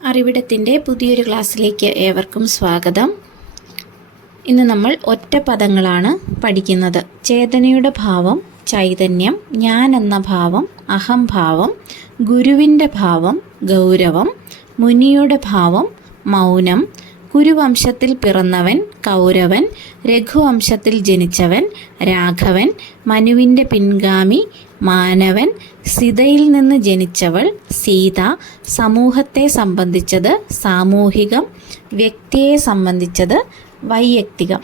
അറിവിടത്തിന്റെ പുതിയൊരു ക്ലാസ്സിലേക്ക് ഏവർക്കും സ്വാഗതം. ഇന്ന് നമ്മൾ ഒറ്റ പദങ്ങളാണ് പഠിക്കുന്നത്. ചേതനയുടെ ഭാവം ചൈതന്യം ഞാൻ എന്ന ഭാവം അഹംഭാവം ഗുരുവിന്റെ ഭാവം ഗൗരവം മുനിയുടെ ഭാവം മൗനം കുരുവംശത്തിൽ പിറന്നവൻ കൗരവൻ രഘുവംശത്തിൽ ജനിച്ചവൻ രാഘവൻ മനുവിന്റെ പിൻഗാമി മാനവൻ സിതയിൽ നിന്ന് ജനിച്ചവൾ സീത സമൂഹത്തെ സംബന്ധിച്ചത് സാമൂഹികം വ്യക്തിയെ സംബന്ധിച്ചത് വൈയക്തികം.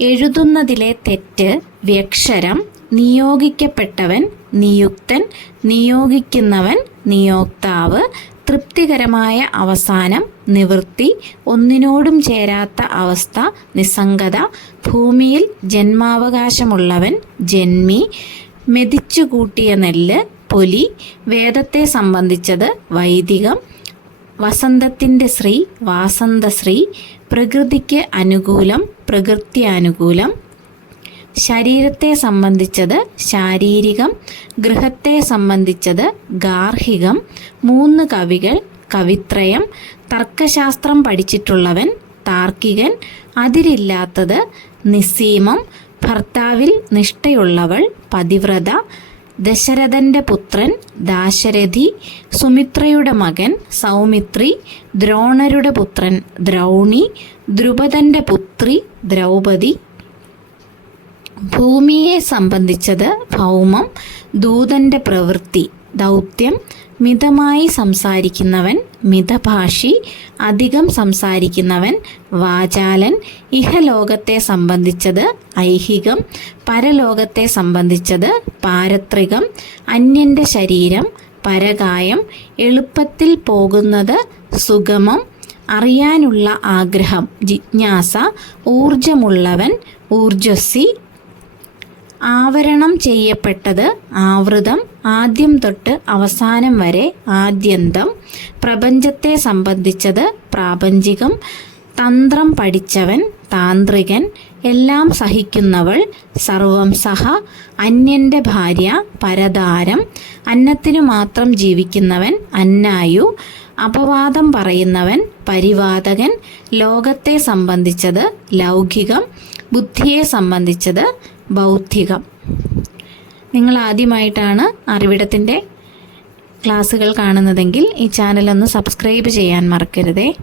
എഴുതുന്നതിലെ തെറ്റ് വ്യക്ഷരം നിയോഗിക്കപ്പെട്ടവൻ നിയുക്തൻ നിയോഗിക്കുന്നവൻ നിയോക്താവ് തൃപ്തികരമായ അവസാനം നിവൃത്തി ഒന്നിനോടും ചേരാത്ത അവസ്ഥ നിസ്സംഗത ഭൂമിയിൽ ജന്മാവകാശമുള്ളവൻ ജന്മി മെതിച്ചുകൂട്ടിയ നെല്ല് പൊലി വേദത്തെ സംബന്ധിച്ചത് വൈദികം വസന്തത്തിന്റെ ശ്രീ വാസന്തശ്രീ പ്രകൃതിക്ക് അനുകൂലം പ്രകൃത്യാനുകൂലം ശരീരത്തെ സംബന്ധിച്ചത് ശാരീരികം ഗൃഹത്തെ സംബന്ധിച്ചത് ഗാർഹികം മൂന്ന് കവികൾ കവിത്രയം തർക്കശാസ്ത്രം പഠിച്ചിട്ടുള്ളവൻ താർക്കികൻ അതിരില്ലാത്തത് നിസ്സീമം ഭർത്താവിൽ നിഷ്ഠയുള്ളവൾ പതിവ്രത ദശരഥന്റെ പുത്രൻ ദാശരഥി സുമിത്രയുടെ മകൻ സൗമിത്രി ദ്രോണരുടെ പുത്രൻ ദ്രൗണി ദ്രുപദന്റെ പുത്രി ദ്രൗപദി. ഭൂമിയെ സംബന്ധിച്ചത് ഭൗമം ദൂതന്റെ പ്രവൃത്തി. ദൗത്യം മിതമായി സംസാരിക്കുന്നവൻ മിതഭാഷി അധികം സംസാരിക്കുന്നവൻ വാചാലൻ. ഇഹലോകത്തെ സംബന്ധിച്ചത് ഐഹികം പരലോകത്തെ സംബന്ധിച്ചത് പാരത്രികം. അന്യന്റെ ശരീരം പരകായം എളുപ്പത്തിൽ പോകുന്നത് സുഗമം. അറിയാനുള്ള ആഗ്രഹം ജിജ്ഞാസ ഊർജമുള്ളവൻ ഊർജസ്വി ആവരണം ചെയ്യപ്പെട്ടത് ആവൃതം ആദ്യം തൊട്ട് അവസാനം വരെ ആദ്യന്തം. പ്രപഞ്ചത്തെ സംബന്ധിച്ചത് പ്രാപഞ്ചികം. തന്ത്രം പഠിച്ചവൻ താന്ത്രികൻ. എല്ലാം സഹിക്കുന്നവൾ സർവം സഹ. അന്യന്റെ ഭാര്യ പരതാരം. അന്നത്തിനു മാത്രം ജീവിക്കുന്നവൻ അന്നായു. അപവാദം പറയുന്നവൻ പരിവാതകൻ ലോകത്തെ സംബന്ധിച്ചത് ലൗകികം. ബുദ്ധിയെ സംബന്ധിച്ചത് ബൗദ്ധികം. നിങ്ങൾ ആദ്യമായിട്ടാണ് അറിവിടത്തിന്റെ ക്ലാസ്സുകൾ കാണുന്നതെങ്കിൽ ഈ ചാനൽ ഒന്ന് സബ്സ്ക്രൈബ് ചെയ്യാൻ മറക്കരുതേ.